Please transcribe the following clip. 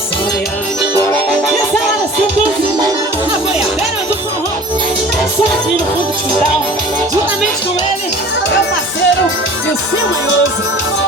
sonha. Essa hora simples, a boiadeira do forró. Só aqui no fundo de quintal, juntamente com ele, meu parceiro e o seu manhoso.